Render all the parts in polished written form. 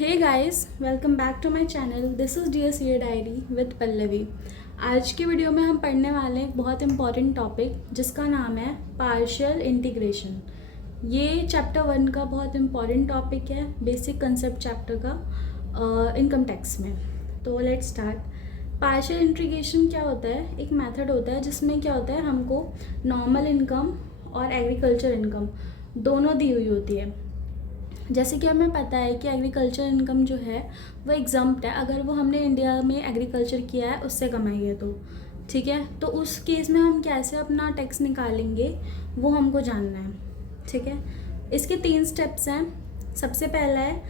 Hey guys, welcome back to my channel. This is DSA diary with Pallavi. आज की video में हम पढ़ने वाले हैं एक बहुत इम्पॉर्टेंट टॉपिक जिसका नाम है पार्शियल इंटीग्रेशन। ये चैप्टर 1 का बहुत इम्पॉर्टेंट टॉपिक है, बेसिक कंसेप्ट चैप्टर का इनकम टैक्स में। तो लेट्स स्टार्ट। पार्शियल इंटीग्रेशन क्या होता है? एक मेथड होता है जिसमें क्या होता है, हमको नॉर्मल इनकम और एग्रीकल्चर इनकम दोनों दी हुई होती है। जैसे कि हमें पता है कि एग्रीकल्चर इनकम जो है वो एग्जम्प्ट है अगर वो हमने इंडिया में एग्रीकल्चर किया है, उससे कमाई है तो ठीक है। तो उस केस में हम कैसे अपना टैक्स निकालेंगे वो हमको जानना है, ठीक है। इसके 3 स्टेप्स हैं। सबसे पहला है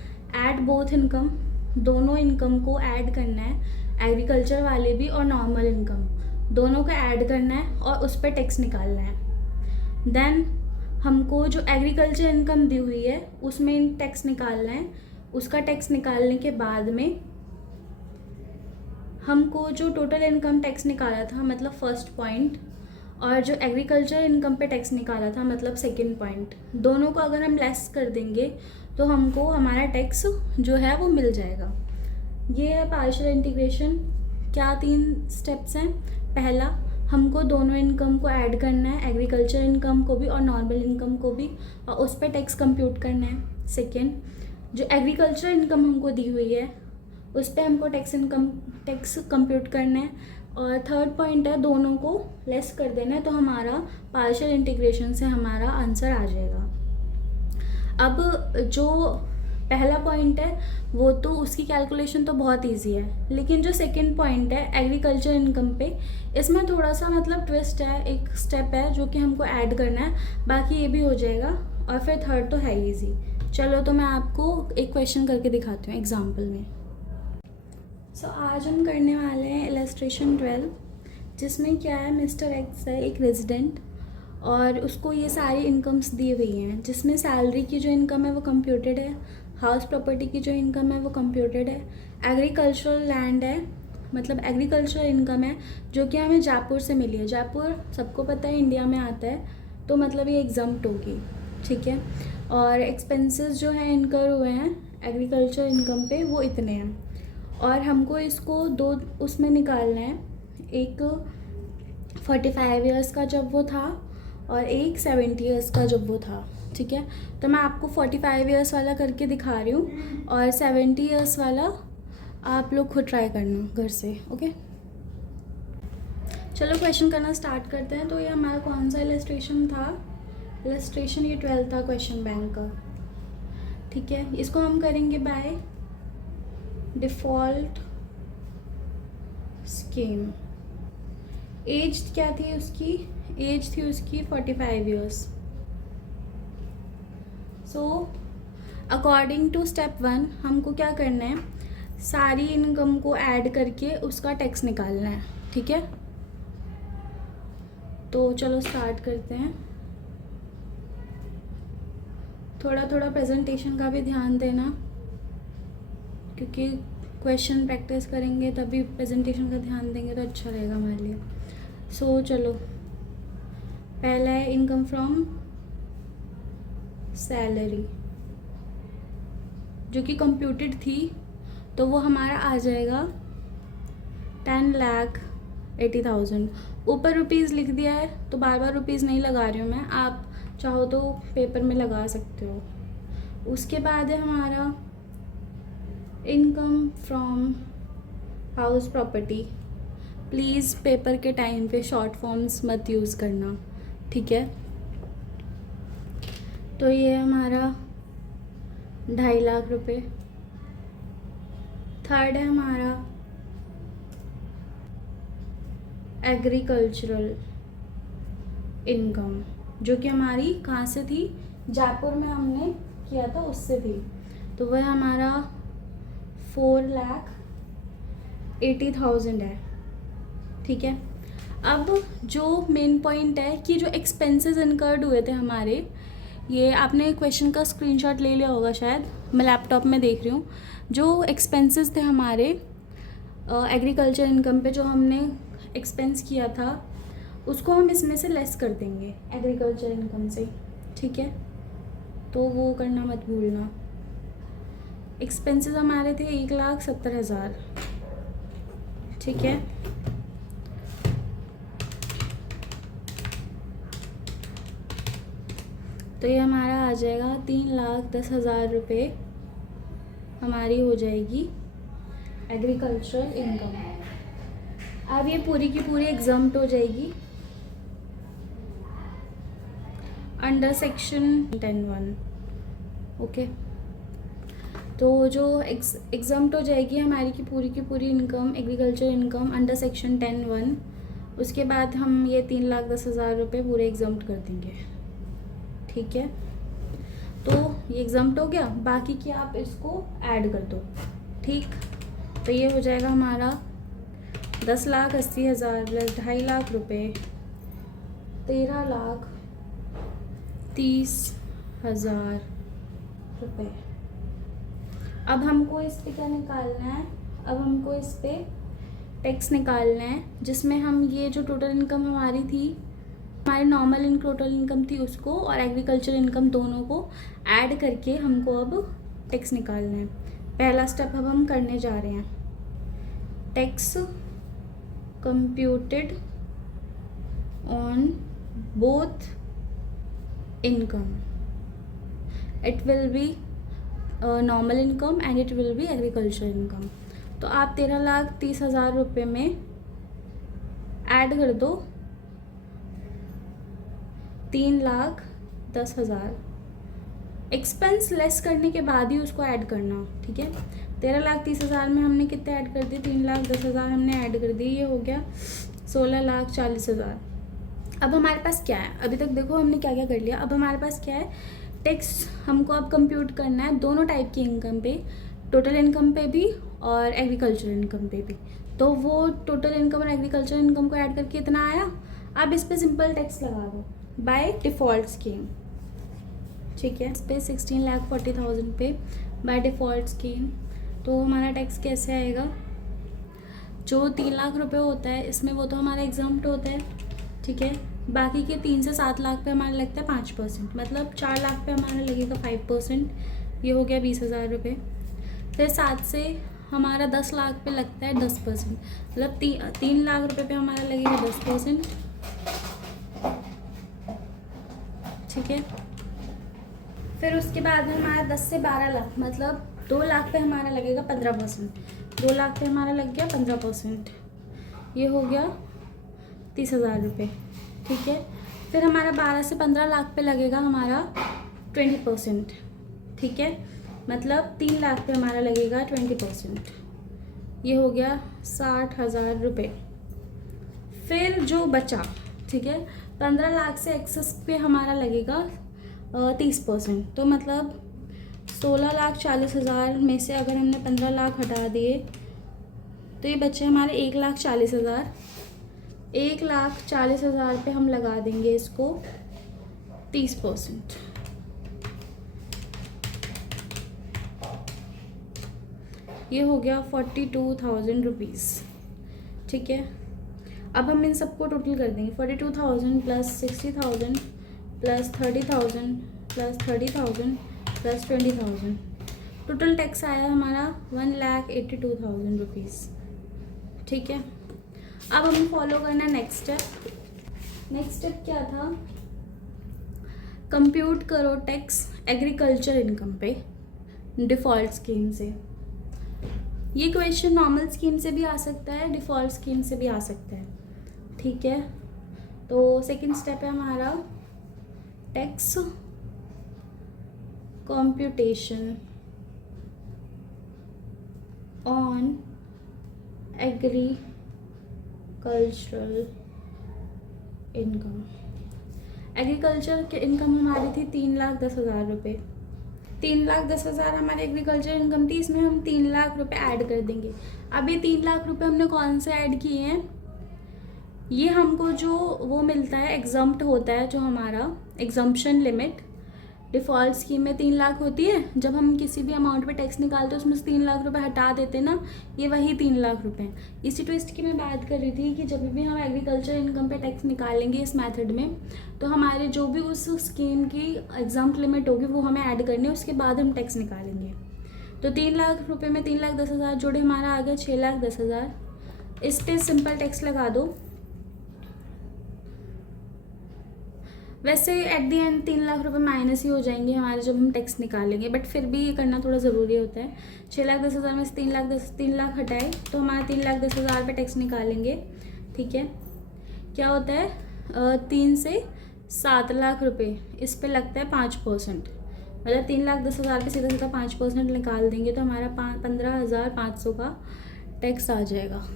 ऐड बोथ इनकम, दोनों इनकम को ऐड करना है, एग्रीकल्चर वाले भी और नॉर्मल इनकम दोनों को ऐड करना है और उस पर टैक्स निकालना है। देन हमको जो एग्रीकल्चर इनकम दी हुई है उसमें टैक्स निकालना है। उसका टैक्स निकालने के बाद में हमको जो टोटल इनकम टैक्स निकाला था मतलब फर्स्ट पॉइंट, और जो एग्रीकल्चर इनकम पे टैक्स निकाला था मतलब सेकंड पॉइंट, दोनों को अगर हम लेस कर देंगे तो हमको हमारा टैक्स जो है वो मिल जाएगा। ये है पार्शियल इंटीग्रेशन। क्या 3 स्टेप्स हैं? पहला, हमको दोनों इनकम को ऐड करना है, एग्रीकल्चर इनकम को भी और नॉर्मल इनकम को भी, और उस पर टैक्स कंप्यूट करना है। सेकेंड, जो एग्रीकल्चर इनकम हमको दी हुई है उस पर हमको टैक्स कंप्यूट करना है। और थर्ड पॉइंट है दोनों को लेस कर देना है, तो हमारा पार्शियल इंटीग्रेशन से हमारा आंसर आ जाएगा। अब जो पहला पॉइंट है वो तो उसकी कैलकुलेशन तो बहुत इजी है, लेकिन जो सेकंड पॉइंट है एग्रीकल्चर इनकम पे, इसमें थोड़ा सा मतलब ट्विस्ट है, एक स्टेप है जो कि हमको ऐड करना है। बाकी ये भी हो जाएगा और फिर थर्ड तो है इजी। चलो तो मैं आपको एक क्वेश्चन करके दिखाती हूँ एग्जाम्पल में। आज हम करने वाले हैं इलस्ट्रेशन 12, जिसमें क्या है, मिस्टर एक्स है एक रेजिडेंट और उसको ये सारी इनकम्स दी हुई हैं, जिसमें सैलरी की जो इनकम है वो कंप्यूटेड है, हाउस प्रॉपर्टी की जो इनकम है वो कंप्यूटेड है, एग्रीकल्चरल लैंड है मतलब एग्रीकल्चर इनकम है जो कि हमें जयपुर से मिली है। जयपुर सबको पता है इंडिया में आता है, तो मतलब ये एग्जम्प्ट होगी, ठीक है। और एक्सपेंसेस जो हैं इनकर हुए हैं एग्रीकल्चर इनकम पे वो इतने हैं, और हमको इसको दो उसमें निकालना है, एक 45 ईयर्स का जब वो था और एक 70 ईयर्स का जब वो था, ठीक है। तो मैं आपको 45 ईयर्स वाला करके दिखा रही हूँ और 70 ईयर्स वाला आप लोग खुद ट्राई करना घर से, ओके। चलो क्वेश्चन करना स्टार्ट करते हैं। तो ये हमारा कौन सा इलस्ट्रेशन था? इलस्ट्रेशन ये 12 था क्वेश्चन बैंक का, ठीक है। इसको हम करेंगे बाय डिफ़ॉल्ट स्कीम। एज क्या थी उसकी? एज थी उसकी 45 years. So according to step 1 हमको क्या करना है, सारी इनकम को ऐड करके उसका टैक्स निकालना है, ठीक है। तो चलो स्टार्ट करते हैं। थोड़ा थोड़ा प्रेजेंटेशन का भी ध्यान देना, क्योंकि क्वेश्चन प्रैक्टिस करेंगे तभी प्रेजेंटेशन का ध्यान देंगे तो अच्छा रहेगा हमारे लिए। सो चलो, पहला है इनकम फ्रॉम सैलरी जो कि कंप्यूटेड थी, तो वो हमारा आ जाएगा 10,80,000। ऊपर रुपीज़ लिख दिया है तो बार बार रुपीज़ नहीं लगा रही हूँ मैं, आप चाहो तो पेपर में लगा सकते हो। उसके बाद है हमारा income from house property. Please paper के टाइम पे शॉर्ट फॉर्म्स मत यूज़ करना, ठीक है। तो ये हमारा 2.5 लाख रुपए। थर्ड है हमारा एग्रीकल्चरल इनकम जो कि हमारी कहाँ से थी, जयपुर में हमने किया था उससे थी, तो वह हमारा 4,80,000 है, ठीक है। अब जो मेन पॉइंट है कि जो एक्सपेंसेस इनकर्ड हुए थे हमारे, ये आपने क्वेश्चन का स्क्रीनशॉट ले लिया होगा शायद, मैं लैपटॉप में देख रही हूँ। जो एक्सपेंसेस थे हमारे एग्रीकल्चर इनकम पे जो हमने एक्सपेंस किया था उसको हम इसमें से लेस कर देंगे एग्रीकल्चर इनकम से, ठीक है। तो वो करना मत भूलना। एक्सपेंसेस हमारे थे 1,70,000, ठीक है। तो ये हमारा आ जाएगा 3,10,000 रुपये हमारी हो जाएगी एग्रीकल्चरल इनकम। अब ये पूरी की पूरी एग्जम्प्ट हो जाएगी अंडर सेक्शन 10(1). ओके, तो जो एग्जम्प्ट हो जाएगी हमारी की पूरी income, agriculture income under section 10(1), उसके बाद हम ये 3,10,000 रुपये पूरे एग्जम्प्ट कर देंगे, ठीक है। तो ये एग्जम्प्ट हो गया, बाकी की आप इसको ऐड कर दो, ठीक। तो ये हो जाएगा हमारा 10,80,000 प्लस 2.5 लाख रुपये, 13,30,000 रुपये। अब हमको इस पे क्या निकालना है, अब हमको इस पे टैक्स निकालना है, जिसमें हम ये जो टोटल इनकम हमारी थी, हमारी नॉर्मल टोटल इनकम थी उसको और एग्रीकल्चर इनकम दोनों को ऐड करके हमको अब टैक्स निकालना है। पहला स्टेप अब हम करने जा रहे हैं, tax computed on both income, it will be normal income and it will be agriculture income. तो आप 13,30,000 रुपये में ऐड कर दो 3,10,000, एक्सपेंस लेस करने के बाद ही उसको ऐड करना, ठीक है। 13,30,000 में हमने कितने ऐड कर दिए, 3,10,000 हमने ऐड कर दिए, ये हो गया 16,40,000। अब हमारे पास क्या है, अभी तक देखो हमने क्या क्या कर लिया। अब हमारे पास क्या है, टैक्स हमको अब कंप्यूट करना है दोनों टाइप की इनकम पे, टोटल इनकम पे भी और एग्रीकल्चर इनकम पे भी। तो वो टोटल इनकम और एग्रीकल्चर इनकम को ऐड करके इतना आया। अब इस पर सिंपल टैक्स लगा दो बाय डिफ़ॉल्ट स्कीम, ठीक है। इस पर 16,40,000 पे बाय डिफ़ॉल्ट स्कीम। तो हमारा टैक्स कैसे आएगा, जो 3 लाख रुपए होता है इसमें वो तो हमारा एग्जम्प्ट होता है, ठीक है। बाकी के 3 से 7 लाख पे हमारा लगता है 5%, मतलब 4 लाख पे हमारा लगेगा 5%, ये हो गया 20,000 रुपये। फिर 7 से हमारा 10 लाख पे लगता है 10%, मतलब 3 लाख रुपए पे हमारा लगेगा 10%, ठीक है। फिर उसके बाद में हमारा 10 से 12 लाख, मतलब 2 लाख पे हमारा लगेगा 15%, 2 लाख पे हमारा लग गया 15%, ये हो गया 30,000 रुपये, ठीक है। फिर हमारा 12 से 15 लाख पे लगेगा हमारा 20%, ठीक है, मतलब 3 लाख पे हमारा लगेगा 20%, ये हो गया 60,000 रुपये। फिर जो बचा, ठीक है, 15 लाख से एक्सेस पे हमारा लगेगा 30%, तो मतलब 16,40,000 में से अगर हमने 15 लाख हटा दिए तो ये बचे हमारे 1,40,000। 1,40,000 पे हम लगा देंगे इसको 30%, ये हो गया 42,000 रुपीज़, ठीक है। अब हम इन सबको टोटल कर देंगे, 42,000 plus 60,000 plus 30,000 plus 30,000 plus 20,000, total tax आया हमारा 1,82,000 रुपीज़, ठीक है। अब हमें फॉलो करना है नेक्स्ट स्टेप। नेक्स्ट स्टेप क्या था, कंप्यूट करो टैक्स एग्रीकल्चर इनकम पे डिफ़ॉल्ट स्कीम से। ये क्वेश्चन नॉर्मल स्कीम से भी आ सकता है, डिफ़ॉल्ट स्कीम से भी आ सकता है, ठीक है। तो सेकंड स्टेप है हमारा tax computation on agricultural income. Agriculture की इनकम हमारी थी 3,10,000 रुपये, 3,10,000 हमारी एग्रीकल्चर इनकम थी, इसमें हम 3 लाख रुपए ऐड कर देंगे। अब ये 3 लाख रुपए हमने कौन से ऐड किए हैं, ये हमको जो वो मिलता है एग्जम्प्ट होता है, जो हमारा एग्जम्पशन लिमिट डिफ़ॉल्ट स्कीम में 3 लाख होती है। जब हम किसी भी अमाउंट पे टैक्स निकालते हैं उसमें से 3 लाख रुपए हटा देते ना, ये वही 3 लाख रुपए हैं। इसी ट्विस्ट की मैं बात कर रही थी कि जब भी हम एग्रीकल्चर इनकम पे टैक्स निकालेंगे इस मेथड में, तो हमारे जो भी उस स्कीम की एग्जाम्प्ट लिमिट होगी वो हमें ऐड करनी है, उसके बाद हम टैक्स निकालेंगे। तो 3,00,000 में 3,10,000 जोड़े, हमारा आ गया 6,10,000। इस पे सिंपल टैक्स लगा दो। वैसे एट दी एंड 3,00,000 माइनस ही हो जाएंगे हमारे जब हम टैक्स निकालेंगे, बट फिर भी ये करना थोड़ा ज़रूरी होता है। 6,10,000 में से 3,00,000 हटाए तो हमारा 3,10,000 पे टैक्स निकालेंगे। ठीक है, क्या होता है 3 से 7,00,000 इस पे लगता है 5%। मतलब 3,10,000 पे सीधा सीधा 5% निकाल देंगे तो हमारा 15,500 का टैक्स आ जाएगा।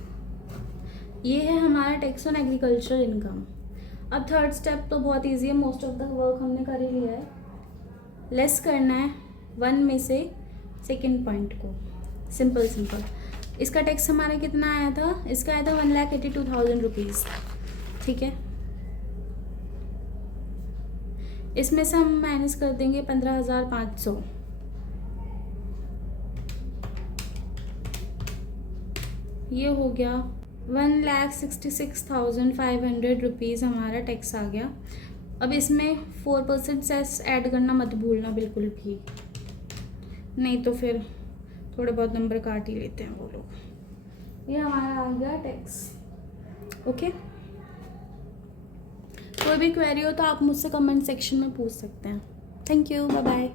ये है हमारा टैक्स ऑन एग्रीकल्चर इनकम। अब थर्ड स्टेप तो बहुत इजी है, मोस्ट ऑफ द वर्क हमने कर ही लिया है। लेस करना है 1 में से सेकंड पॉइंट को, सिंपल सिंपल। इसका टैक्स हमारा कितना आया था, इसका आया था 1,82,000 रुपीज़। ठीक है, इसमें से हम माइनस कर देंगे 15,500। ये हो गया 1,66,500 रुपीज़ हमारा टैक्स आ गया। अब इसमें 4% सेस ऐड करना मत भूलना बिल्कुल भी, नहीं तो फिर थोड़े बहुत नंबर काट ही लेते हैं वो लोग। ये हमारा आ गया टैक्स। ओके, कोई भी क्वेरी हो तो आप मुझसे कमेंट सेक्शन में पूछ सकते हैं। Thank you, bye bye.